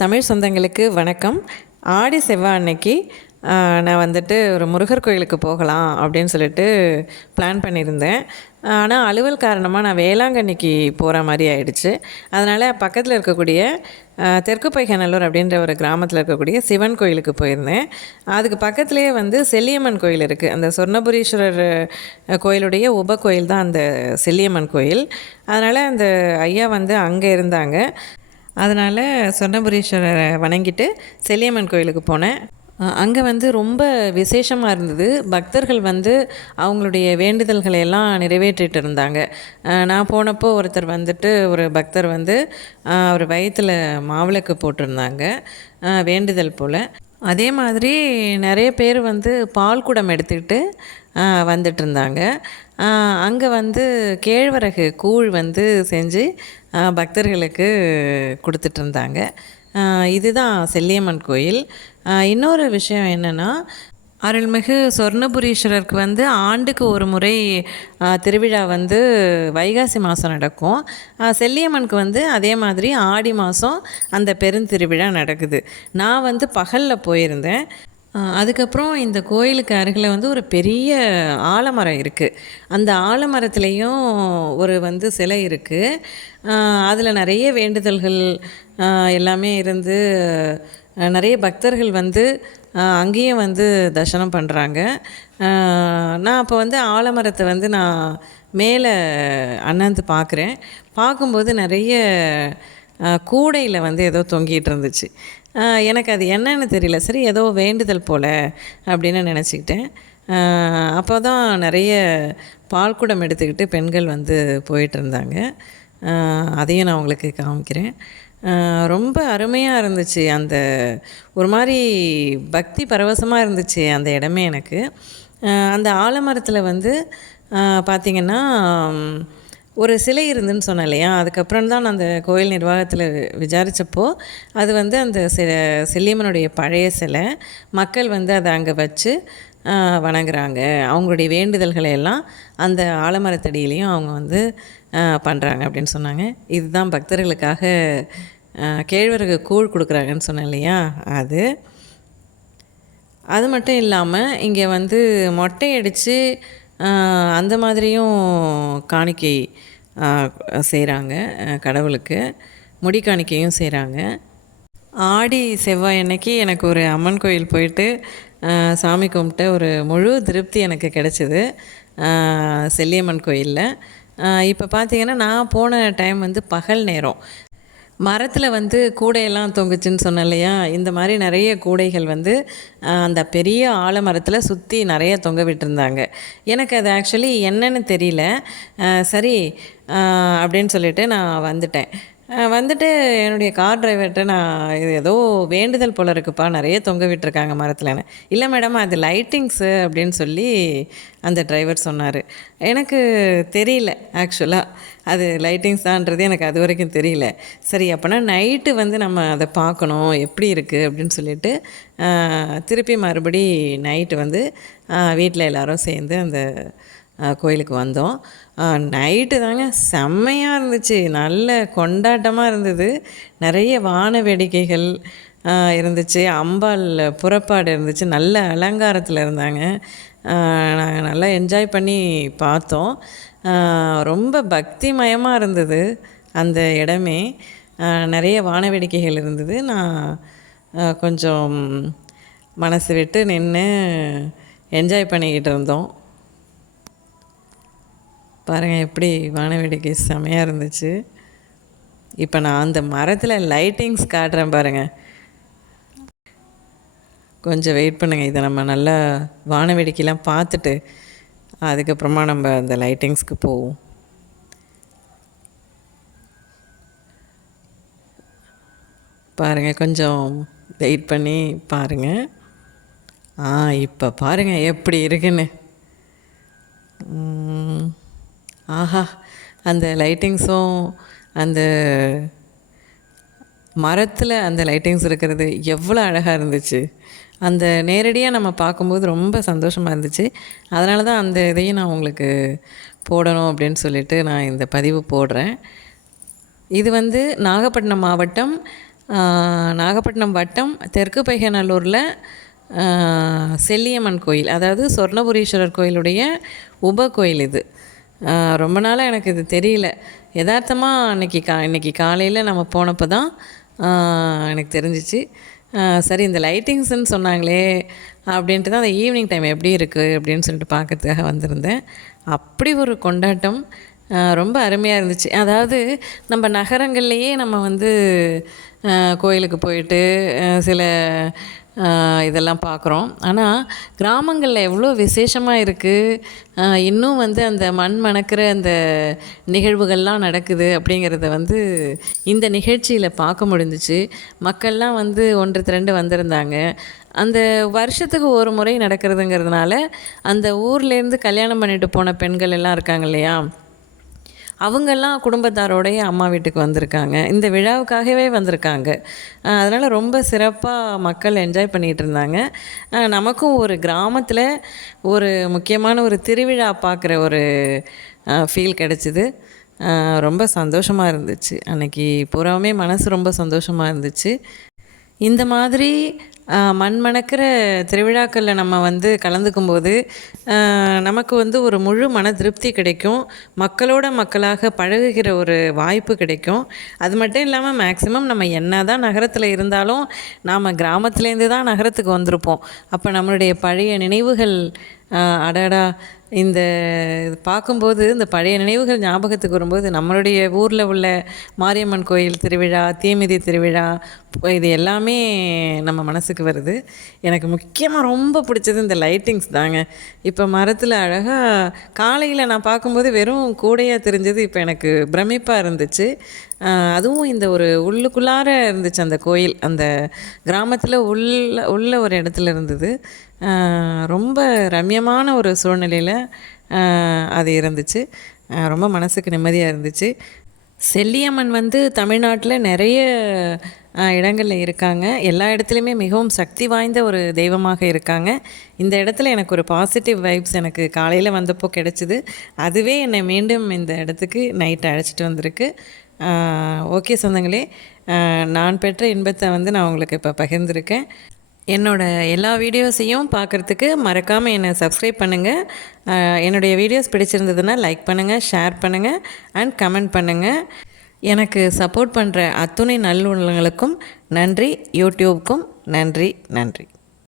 தமிழ் சொந்தங்களுக்கு வணக்கம். ஆடி செவ்வாய் அன்னைக்கு நான் வந்துட்டு ஒரு முருகர் கோயிலுக்கு போகலாம் அப்படின்னு சொல்லிட்டு பிளான் பண்ணியிருந்தேன். ஆனால் அலுவல் காரணமாக நான் வேளாங்கண்ணிக்கு போகிற மாதிரி ஆயிடுச்சு. அதனால் பக்கத்தில் இருக்கக்கூடிய தெற்கு பைகநல்லூர் அப்படின்ற ஒரு கிராமத்தில் இருக்கக்கூடிய சிவன் கோயிலுக்கு போயிருந்தேன். அதுக்கு பக்கத்துலேயே வந்து செல்லியம்மன் கோயில் இருக்குது அந்த சொர்ணபுரீஸ்வரர் கோயிலுடைய உப கோயில் தான் அந்த செல்லியம்மன் கோயில். அதனால் அந்த ஐயா வந்து அங்கே இருந்தாங்க. அதனால் சொர்ணபுரீஸ்வரரை வணங்கிட்டு செல்லியம்மன் கோயிலுக்கு போனேன். அங்கே வந்து ரொம்ப விசேஷமாக இருந்தது. பக்தர்கள் வந்து அவங்களுடைய வேண்டுதல்களை எல்லாம் நிறைவேற்றிட்டு இருந்தாங்க. நான் போனப்போ ஒருத்தர் வந்துட்டு ஒரு பக்தர் வந்து அவர் வயிற்றில் மாவிளக்கு போட்டிருந்தாங்க. வேண்டுதல் போல். அதே மாதிரி நிறைய பேர் வந்து பால் குடம் எடுத்துக்கிட்டு வந்துட்டு இருந்தாங்க. அங்கே வந்து கேழ்வரகு கூழ் வந்து செஞ்சு பக்தர்களுக்கு கொடுத்துட்ருந்தாங்க. இதுதான் செல்லியம்மன் கோயில். இன்னொரு விஷயம் என்னென்னா அருள்மிகு சொர்ணபுரீஸ்வரருக்கு வந்து ஆண்டுக்கு ஒரு முறை திருவிழா வந்து வைகாசி மாதம் நடக்கும். செல்லியம்மனுக்கு வந்து அதே மாதிரி ஆடி மாதம் அந்த பெருந்திருவிழா நடக்குது. நான் வந்து பகலில் போயிருந்தேன். அதுக்கப்புறம் இந்த கோயிலுக்கு அருகில் வந்து ஒரு பெரிய ஆலமரம் இருக்குது அந்த ஆலமரத்துலேயும் ஒரு வந்து சிலை இருக்குது அதில் நிறைய வேண்டுதல்கள் எல்லாமே இருந்து நிறைய பக்தர்கள் வந்து அங்கேயும் வந்து தரிசனம் பண்ணுறாங்க நான் அப்போ வந்து ஆலமரத்தை வந்து நான் மேலே அண்ணாந்து பார்க்குறேன் பார்க்கும்போது நிறைய கூடையில் வந்து ஏதோ தொங்கிட்டு இருந்துச்சு. எனக்கு அது என்னன்னு தெரியல. சரி ஏதோ வேண்டுதல் போல் அப்படின்னு நினச்சிக்கிட்டேன். அப்போ தான் நிறைய பால்குடம் எடுத்துக்கிட்டு பெண்கள் வந்து போயிட்டு இருந்தாங்க. அதையும் நான் உங்களுக்கு காமிக்கிறேன். ரொம்ப அருமையாக இருந்துச்சு அந்த ஒரு மாதிரி பக்தி பரவசமாக இருந்துச்சு அந்த இடமே எனக்கு. அந்த ஆலமரத்தில் வந்து பார்த்திங்கன்னா ஒரு சிலை இருந்துன்னு சொன்னேன் இல்லையா? அதுக்கப்புறம் தான் நான் அந்த கோயில் நிர்வாகத்தில் விசாரித்தப்போ அது வந்து அந்த செ செல்லியம்மனுடைய பழைய சிலை. மக்கள் வந்து அதை அங்கே வச்சு வணங்குறாங்க. அவங்களுடைய வேண்டுதல்களை எல்லாம் அந்த ஆலமரத்தடியிலையும் அவங்க வந்து பண்ணுறாங்க அப்படின்னு சொன்னாங்க. இதுதான் பக்தர்களுக்காக கேழ்வரகு கூழ் கொடுக்குறாங்கன்னு சொன்னேன் இல்லையா? அது. அது மட்டும் இல்லாமல் இங்கே வந்து மொட்டை அடித்து அந்த மாதிரியும் காணிக்கை செய்கிறாங்க கடவுளுக்கு. முடி காணிக்கையும் செய்கிறாங்க ஆடி செவ்வாய் அன்னைக்கு எனக்கு ஒரு அம்மன் கோயில் போயிட்டு சாமி கும்பிட்டு ஒரு முழு திருப்தி எனக்கு கிடச்சிது செல்லியம்மன் கோயிலில். இப்போ பார்த்தீங்கன்னா நான் போன டைம் வந்து பகல் நேரம். மரத்தில் வந்து கூடையெல்லாம் தொங்குச்சுன்னு சொன்னேன் இல்லையா? இந்த மாதிரி நிறைய கூடைகள் வந்து அந்த பெரிய ஆலமரத்தில் சுற்றி நிறைய தொங்க விட்டுருந்தாங்க. எனக்கு அது ஆக்சுவலி என்னன்னு தெரியல. சரி அப்படின்னு சொல்லிட்டு நான் வந்துட்டேன். வந்துட்டு என்னுடைய கார் டிரைவர்கிட்ட நான் இது ஏதோ வேண்டுதல் போல இருக்குப்பா. நிறைய தொங்க விட்டுருக்காங்க மரத்தில்னு இல்லை மேடம் அது லைட்டிங்ஸு அப்படின்னு சொல்லி அந்த டிரைவர் சொன்னார். எனக்கு தெரியல ஆக்சுவலாக அது லைட்டிங்ஸ் தான்ன்றது எனக்கு அது வரைக்கும் தெரியல. சரி அப்போனா நைட்டு வந்து நம்ம அதை பார்க்கணும் எப்படி இருக்குது அப்படின்னு சொல்லிட்டு திருப்பி மறுபடி நைட்டு வந்து வீட்டில் எல்லோரும் சேர்ந்து அந்த கோயிலுக்கு வந்தோம். நைட்டு தாங்க செம்மையாக இருந்துச்சு. நல்ல கொண்டாட்டமாக இருந்தது. நிறைய வான வேடிக்கைகள் இருந்துச்சு. அம்பாள் புறப்பாடு இருந்துச்சு. நல்ல அலங்காரத்தில் இருந்தாங்க. நாங்கள் நல்லா என்ஜாய் பண்ணி பார்த்தோம். ரொம்ப பக்திமயமாக இருந்தது அந்த இடமே. நிறைய வான வேடிக்கைகள் இருந்தது. நான் கொஞ்சம் மனசு விட்டு நின்று என்ஜாய் பண்ணிக்கிட்டு இருந்தோம். பாருங்கள் எப்படி வானவேடிக்கை செமையாக இருந்துச்சு. இப்போ நான் அந்த மரத்தில் லைட்டிங்ஸ் காட்டுறேன் பாருங்கள் கொஞ்சம் வெயிட் பண்ணுங்கள் இதை நம்ம நல்லா வானவேடிக்கைலாம் பார்த்துட்டு அதுக்கப்புறமா நம்ம அந்த லைட்டிங்ஸ்க்கு போவோம். பாருங்கள் கொஞ்சம் வெயிட் பண்ணி பாருங்கள் ஆ இப்போ பாருங்கள் எப்படி இருக்குன்னு. ஆஹா அந்த லைட்டிங்ஸும் அந்த மரத்தில் அந்த லைட்டிங்ஸ் இருக்கிறது எவ்வளோ அழகாக இருந்துச்சு. அந்த நேரடியாக நம்ம பார்க்கும்போது ரொம்ப சந்தோஷமாக இருந்துச்சு. அதனால தான் அந்த இதையும் நான் உங்களுக்கு போடணும் அப்படின்னு சொல்லிட்டு நான் இந்த பதிவு போடுறேன். இது வந்து நாகப்பட்டினம் மாவட்டம் நாகப்பட்டினம் வட்டம் தெற்கு பைகநல்லூரில் செல்லியம்மன் கோயில் அதாவது சொர்ணபுரீஸ்வரர் கோயிலுடைய உப கோயில் இது. ரொம்ப நாளாக எனக்கு இது தெரியல. யதார்த்தமாக அன்னைக்கு கா இன்னைக்கு காலையில் நம்ம போனப்போ தான் எனக்கு தெரிஞ்சிச்சு. சரி இந்த லைட்டிங்ஸ்ன்னு சொன்னாங்களே அப்படின்ட்டு தான் அந்த ஈவினிங் டைம் எப்படி இருக்குது அப்படின்னு சொல்லிட்டு பார்க்கறதுக்காக வந்திருந்தேன். அப்படி ஒரு கொண்டாட்டம் ரொம்ப அருமையாக இருந்துச்சு. அதாவது நம்ம நகரங்கள்லேயே நம்ம வந்து கோயிலுக்கு போயிட்டு சில இதெல்லாம் பார்க்குறோம். ஆனால் கிராமங்களில் எவ்வளோ விசேஷமாக இருக்குது இன்னும் வந்து அந்த மண் மணக்கிற அந்த நிகழ்வுகள்லாம் நடக்குது அப்படிங்கிறத வந்து இந்த நிகழ்ச்சியில் பார்க்க முடிஞ்சிச்சு. மக்கள்லாம் வந்து ஒன்று திரண்டு வந்திருந்தாங்க. அந்த வருஷத்துக்கு ஒரு முறை நடக்கிறதுங்கிறதுனால அந்த ஊர்லேருந்து கல்யாணம் பண்ணிட்டு போன பெண்கள் எல்லாம் இருக்காங்க இல்லையா? அவங்கெல்லாம் குடும்பத்தாரோடைய அம்மா வீட்டுக்கு வந்திருக்காங்க. இந்த விழாவுக்காகவே வந்திருக்காங்க. அதனால் ரொம்ப சிறப்பாக மக்கள் என்ஜாய் பண்ணிகிட்டு இருந்தாங்க. நமக்கும் ஒரு கிராமத்தில் ஒரு முக்கியமான ஒரு திருவிழா பார்க்குற ஒரு ஃபீல் கிடச்சிது. ரொம்ப சந்தோஷமாக இருந்துச்சு. அன்றைக்கி பூராவுமே மனசு ரொம்ப சந்தோஷமாக இருந்துச்சு. இந்த மாதிரி மண் மணக்கிற திருவிழாக்களில் நம்ம வந்து கலந்துக்கும் போது நமக்கு வந்து ஒரு முழு மன திருப்தி கிடைக்கும். மக்களோட மக்களாக பழகுகிற ஒரு வாய்ப்பு கிடைக்கும். அது மட்டும் இல்லாமல் மேக்ஸிமம் நம்ம என்ன தான் நகரத்தில் இருந்தாலும் நாம் கிராமத்துலேருந்து தான் நகரத்துக்கு வந்திருப்போம். அப்போ நம்மளுடைய பழைய நினைவுகள் அடாடா. இந்த இது பார்க்கும்போது இந்த பழைய நினைவுகள் ஞாபகத்துக்கு வரும்போது நம்மளுடைய ஊரில் உள்ள மாரியம்மன் கோயில் திருவிழா தீமிதி திருவிழா இது எல்லாமே நம்ம மனசுக்கு வருது. எனக்கு முக்கியமாக ரொம்ப பிடிச்சது இந்த லைட்டிங்ஸ் தாங்க. இப்போ மரத்தில் அழகாக காலையில் நான் பார்க்கும்போது வெறும் கூடையாக தெரிஞ்சது இப்போ எனக்கு பிரமிப்பாக இருந்துச்சு. அதுவும் இந்த ஒரு உள்ளுக்குள்ளார இருந்துச்சு அந்த கோயில். அந்த கிராமத்தில் உள்ள உள்ள ஒரு இடத்துல இருந்தது. ரொம்ப ரம்யமான ஒரு சூழ்நிலையில் அது இருந்துச்சு. ரொம்ப மனசுக்கு நிம்மதியாக இருந்துச்சு. செல்லியம்மன் வந்து தமிழ்நாட்டில் நிறைய இடங்களில் இருக்காங்க. எல்லா இடத்துலையுமே மிகவும் சக்தி வாய்ந்த ஒரு தெய்வமாக இருக்காங்க. இந்த இடத்துல எனக்கு ஒரு பாசிட்டிவ் வைப்ஸ் எனக்கு காலையில் வந்தப்போ கிடச்சிது. அதுவே என்னை மீண்டும் இந்த இடத்துக்கு நைட் அழைச்சிட்டு வந்திருக்கு. ஓகே சொந்தங்களே. நான் பெற்ற இன்பத்தை வந்து நான் உங்களுக்கு இப்போ பகிர்ந்திருக்கேன். என்னோட எல்லா வீடியோஸையும் பார்க்குறதுக்கு மறக்காமல் என்னை சப்ஸ்கிரைப் பண்ணுங்கள் என்னுடைய வீடியோஸ் பிடிச்சிருந்ததுன்னா லைக் பண்ணுங்கள் ஷேர் பண்ணுங்கள் அண்ட் கமெண்ட் பண்ணுங்கள் எனக்கு சப்போர்ட் பண்ணுற அத்துணை நல்லுள்ளங்களுக்கும் நன்றி யூடியூப்க்கும் நன்றி நன்றி.